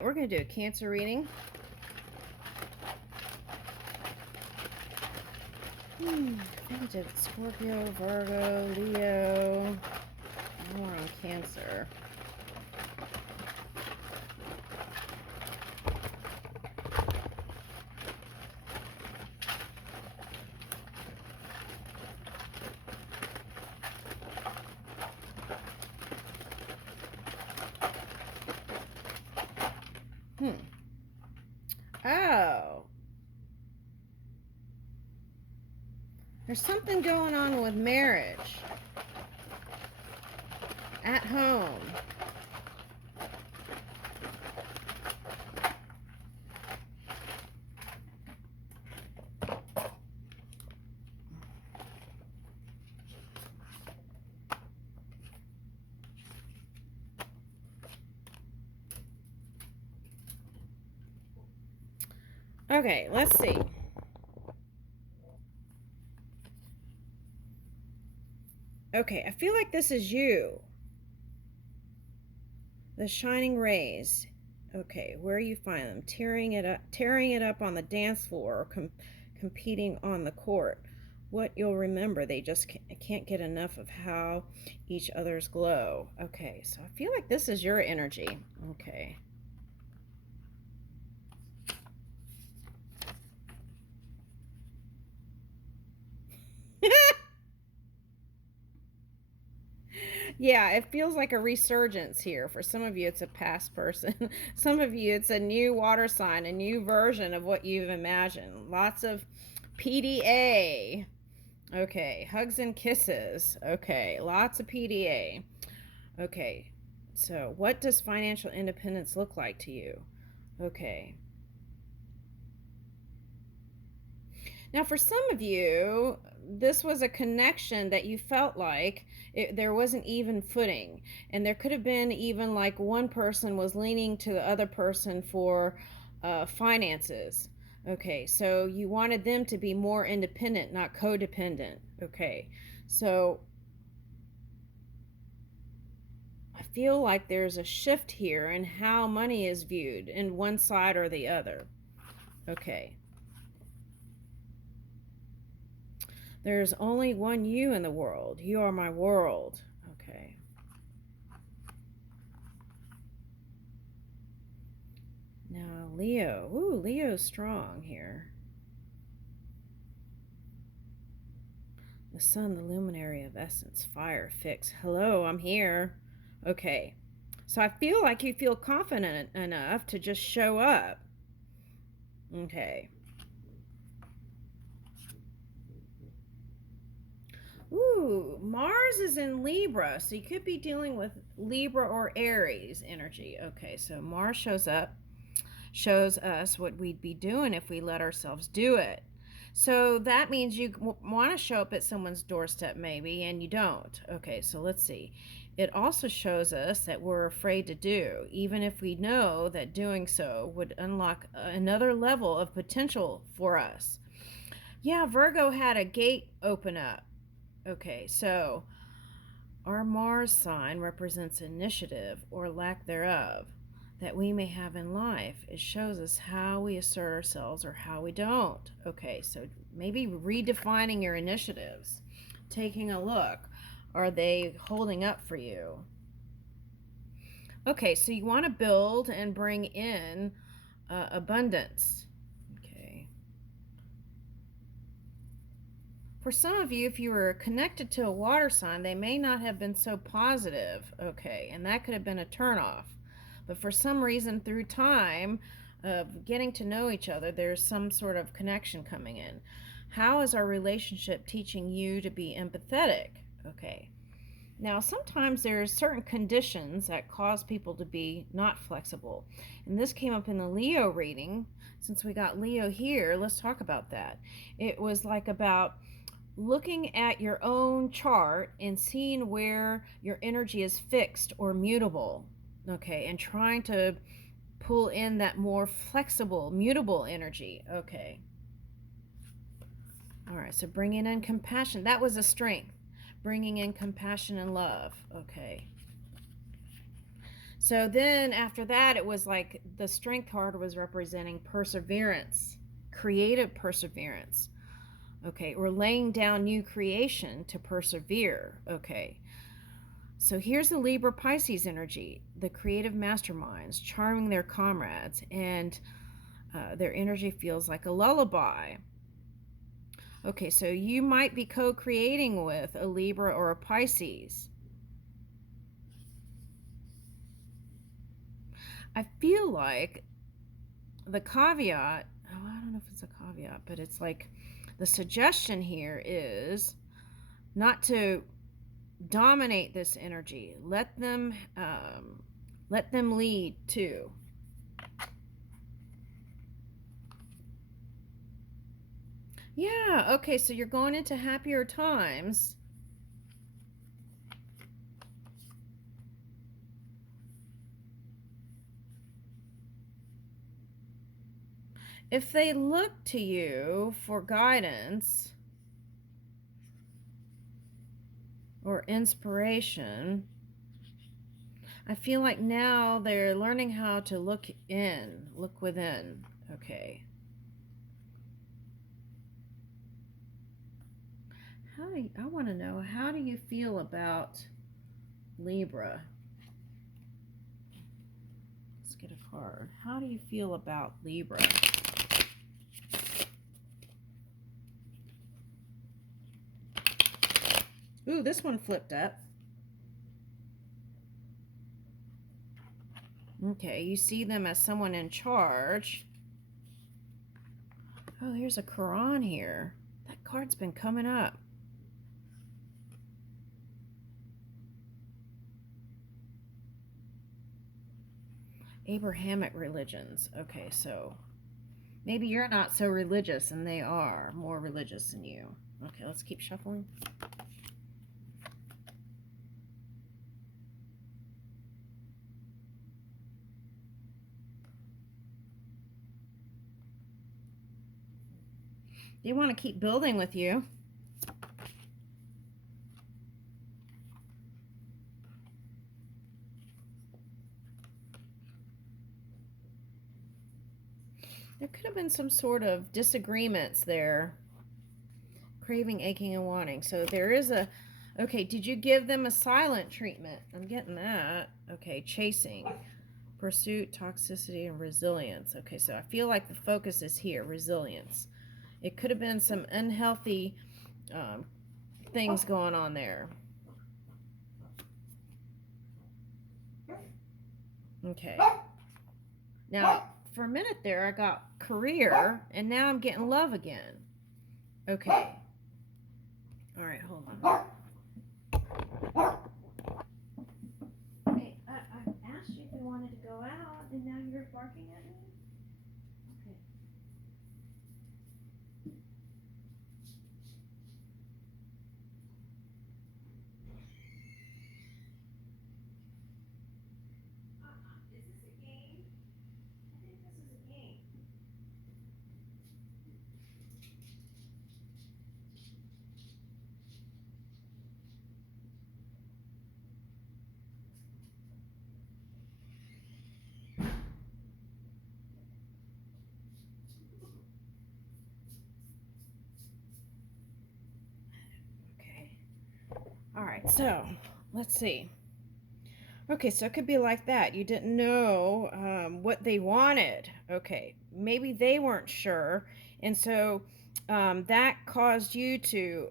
We're going to do a Cancer reading. I think I did Scorpio, Virgo, Leo. Now we're on Cancer. Oh. There's something going on with marriage. At home. Okay, let's see. Okay, I feel like this is you. The shining rays. Okay, where you find them? Tearing it up on the dance floor, or competing on the court. What you'll remember, they just can't get enough of how each other's glow. Okay, so I feel like this is your energy. Okay. Yeah, it feels like a resurgence here. For some of you, it's a past person. Some of you, it's a new water sign, a new version of what you've imagined. Lots of PDA. Okay, hugs and kisses. Okay, lots of PDA. Okay, so what does financial independence look like to you? Okay. Now, for some of you, this was a connection that you felt like there wasn't even footing. And there could have been even like one person was leaning to the other person for finances. Okay, so you wanted them to be more independent, not codependent. Okay, so I feel like there's a shift here in how money is viewed in one side or the other. Okay. There's only one you in the world. You are my world. Okay. Now, Leo. Ooh, Leo's strong here. The sun, the luminary of essence, fire, fix. Hello, I'm here. Okay. So I feel like you feel confident enough to just show up. Okay. Ooh, Mars is in Libra, so you could be dealing with Libra or Aries energy. Okay, so Mars shows us what we'd be doing if we let ourselves do it. So that means you want to show up at someone's doorstep maybe, and you don't. Okay, so let's see. It also shows us that we're afraid to do, even if we know that doing so would unlock another level of potential for us. Yeah, Virgo had a gate open up. Okay, so our Mars sign represents initiative or lack thereof that we may have in life. It shows us how we assert ourselves or how we don't. Okay, so maybe redefining your initiatives, taking a look. Are they holding up for you? Okay, so you want to build and bring in abundance. Okay. For some of you, if you were connected to a water sign, they may not have been so positive. Okay, and that could have been a turnoff. But for some reason, through time of getting to know each other, there's some sort of connection coming in. How is our relationship teaching you to be empathetic? Okay. Now, sometimes there's certain conditions that cause people to be not flexible. And this came up in the Leo reading. Since we got Leo here, let's talk about that. It was like about looking at your own chart and seeing where your energy is fixed or mutable, okay, and trying to pull in that more flexible, mutable energy. Okay. All right, so bringing in compassion. That was a strength. Bringing in compassion and love. Okay. So then after that, it was like the strength card was representing perseverance, creative perseverance. Okay, or laying down new creation to persevere. Okay, so here's the Libra Pisces energy, the creative masterminds charming their comrades, and their energy feels like a lullaby. Okay, so you might be co creating with a Libra or a Pisces. I feel like the caveat, oh, I don't know if it's a caveat, but it's like the suggestion here is not to dominate this energy. Let them lead too. Yeah, okay, so you're going into happier times. If they look to you for guidance or inspiration, I feel like now they're learning how to look within. Okay. I want to know, how do you feel about Libra? Let's get a card. How do you feel about Libra? Ooh, this one flipped up. Okay, you see them as someone in charge. Oh, here's a Quran here. That card's been coming up. Abrahamic religions. Okay, so maybe you're not so religious and they are more religious than you. Okay, let's keep shuffling. They want to keep building with you. There could have been some sort of disagreements there. Craving, aching, and wanting. So there is a... Okay, did you give them a silent treatment? I'm getting that. Okay, chasing. Pursuit, toxicity, and resilience. Okay, so I feel like the focus is here, resilience. It could have been some unhealthy things going on there. Okay. Now, for a minute there, I got career, and now I'm getting love again. Okay. All right, hold on. Hey, I asked you if you wanted to go out, and now you're barking at me? Okay. Is this a game? I think this is a game. Okay. All right, so let's see. Okay, so it could be like that. You didn't know what they wanted. Okay, maybe they weren't sure, and so that caused you to.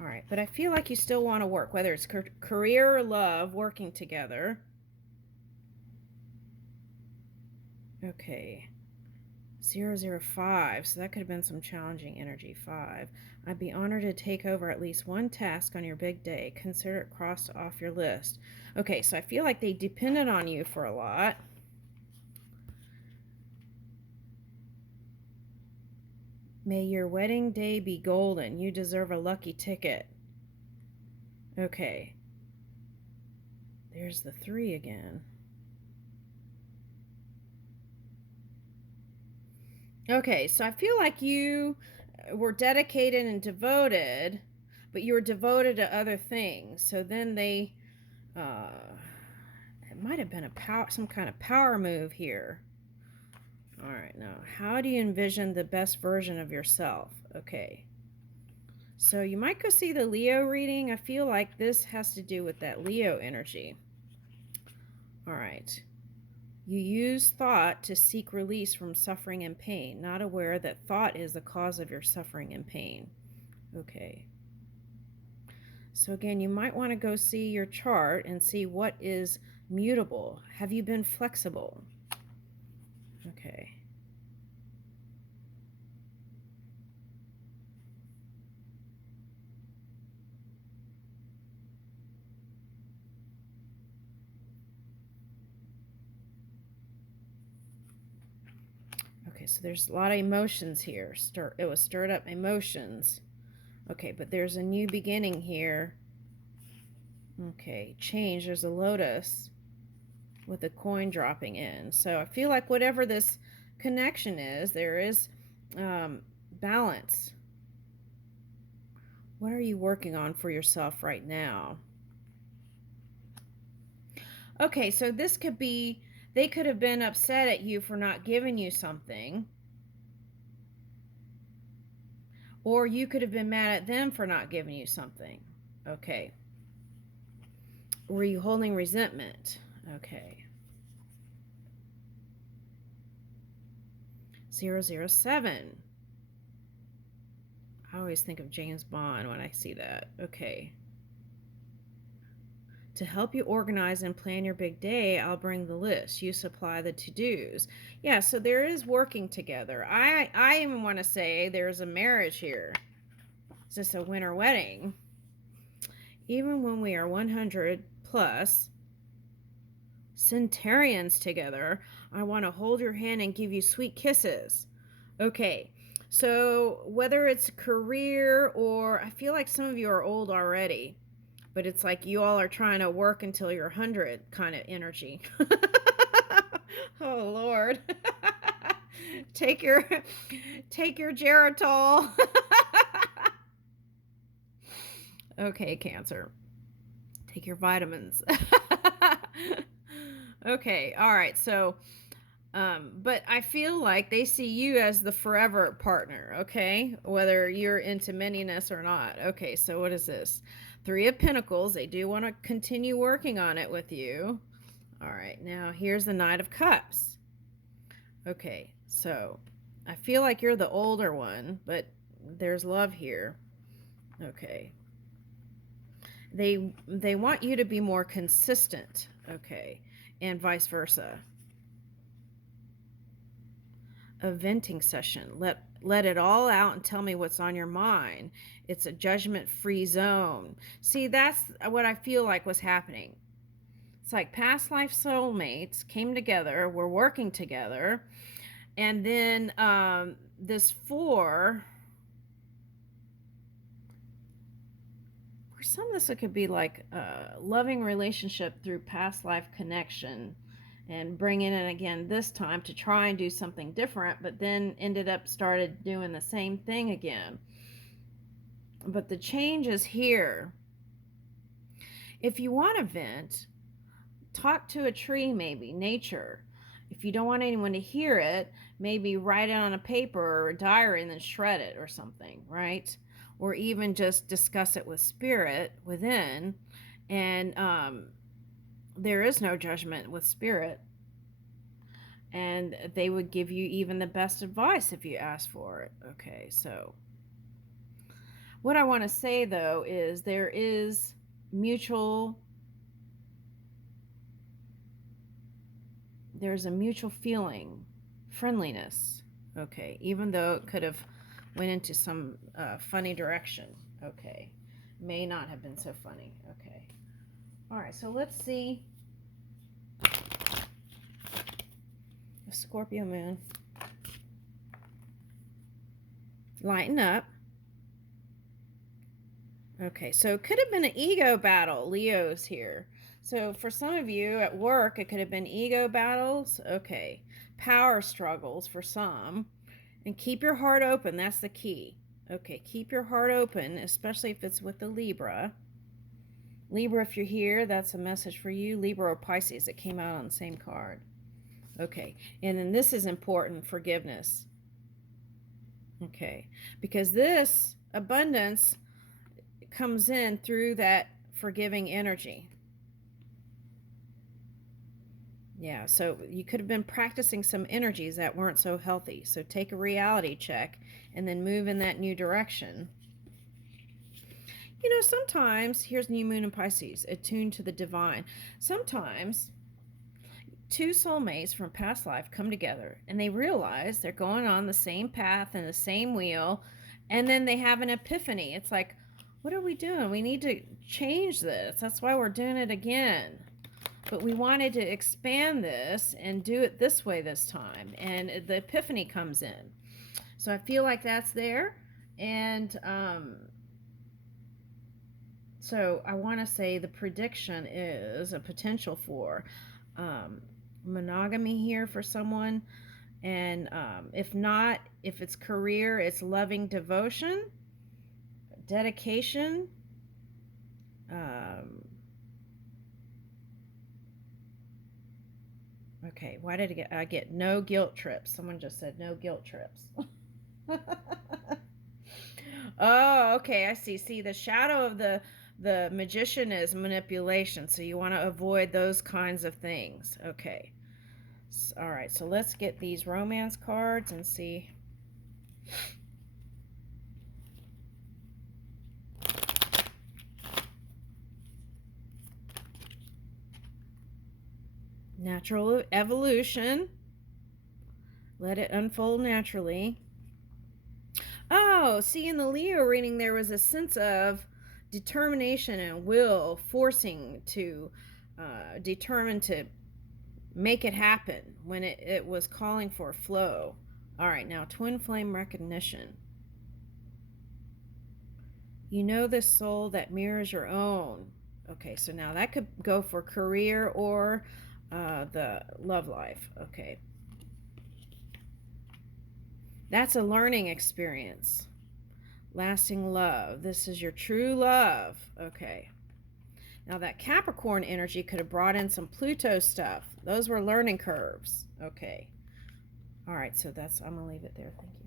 All right, but I feel like you still want to work, whether it's career or love, working together. Okay. 005, so that could have been some challenging energy. 5, I'd be honored to take over at least one task on your big day. Consider it crossed off your list. Okay, so I feel like they depended on you for a lot. May your wedding day be golden. You deserve a lucky ticket. Okay. There's the 3 again. Okay, so I feel like you were dedicated and devoted. but you were devoted to other things. So then they, it might have been some kind of power move here. All right, now, how do you envision the best version of yourself? Okay. So you might go see the Leo reading. I feel like this has to do with that Leo energy. All right. You use thought to seek release from suffering and pain, not aware that thought is the cause of your suffering and pain. Okay. So again, you might want to go see your chart and see what is mutable. Have you been flexible? Okay. Okay, so there's a lot of emotions here. It was stirred up emotions. Okay, but there's a new beginning here. Okay, change. There's a lotus with a coin dropping in. So I feel like whatever this connection is, there is balance. What are you working on for yourself right now? Okay, so this could be, they could have been upset at you for not giving you something. Or you could have been mad at them for not giving you something. Okay. Were you holding resentment? Okay. 007. I always think of James Bond when I see that. Okay. To help you organize and plan your big day, I'll bring the list. You supply the to-dos. Yeah, so there is working together. I even want to say there's a marriage here. Is this a winter wedding? Even when we are 100 plus centurions together, I want to hold your hand and give you sweet kisses. Okay, so whether it's a career or I feel like some of you are old already, but it's like you all are trying to work until you're 100 kind of energy. Oh Lord. take your Geritol. Okay, Cancer. Take your vitamins. Okay, all right. So but I feel like they see you as the forever partner, okay? Whether you're into manyness or not. Okay, so what is this? 3 of Pentacles. They do want to continue working on it with you. All right, now here's the Knight of Cups. Okay, so I feel like you're the older one, but there's love here. Okay. They want you to be more consistent, okay, and vice versa. A venting session. Let it all out and tell me what's on your mind. It's a judgment-free zone. See, that's what I feel like was happening. It's like past life soulmates came together, were working together, and then this 4, for some of this it could be like a loving relationship through past life connection, and bringing it again this time to try and do something different, but then started doing the same thing again. But the change is here. If you want to vent, talk to a tree, maybe nature. If you don't want anyone to hear it, maybe write it on a paper or a diary and then shred it or something, right? Or even just discuss it with spirit within. And there is no judgment with spirit. And they would give you even the best advice if you ask for it. Okay, so what I want to say though is there is there's a mutual feeling, friendliness. Okay, even though it could have went into some funny direction. Okay, may not have been so funny. Okay, all right, so let's see the Scorpio moon. Lighten up. Okay, so it could have been an ego battle. Leo's here. So for some of you at work, it could have been ego battles. Okay, power struggles for some. And keep your heart open. That's the key. Okay, keep your heart open, especially if it's with the Libra. Libra, if you're here, that's a message for you. Libra or Pisces, it came out on the same card. Okay, and then this is important, forgiveness. Okay, because this abundance comes in through that forgiving energy. Yeah, so you could have been practicing some energies that weren't so healthy. So take a reality check and then move in that new direction. You know, sometimes, here's New Moon in Pisces, attuned to the divine. Sometimes two soulmates from past life come together and they realize they're going on the same path and the same wheel, and then they have an epiphany. It's like, what are we doing? We need to change this. That's why we're doing it again. But we wanted to expand this and do it this way this time. And the epiphany comes in. So I feel like that's there. And so I want to say the prediction is a potential for monogamy here for someone. And if not, if it's career, it's loving devotion, dedication. Okay, why did I get no guilt trips? Someone just said no guilt trips. Oh, okay, I see. See, the shadow of the magician is manipulation, so you want to avoid those kinds of things. Okay. All right, so let's get these romance cards and see. Natural evolution. Let it unfold naturally. Oh, see, in the Leo reading, there was a sense of determination and will, forcing to determine to make it happen when it was calling for flow. All right, now twin flame recognition. You know this soul that mirrors your own. Okay, so now that could go for career or the love life. Okay. That's a learning experience. Lasting love. This is your true love. Okay. Now that Capricorn energy could have brought in some Pluto stuff. Those were learning curves. Okay. All right, so I'm going to leave it there. Thank you.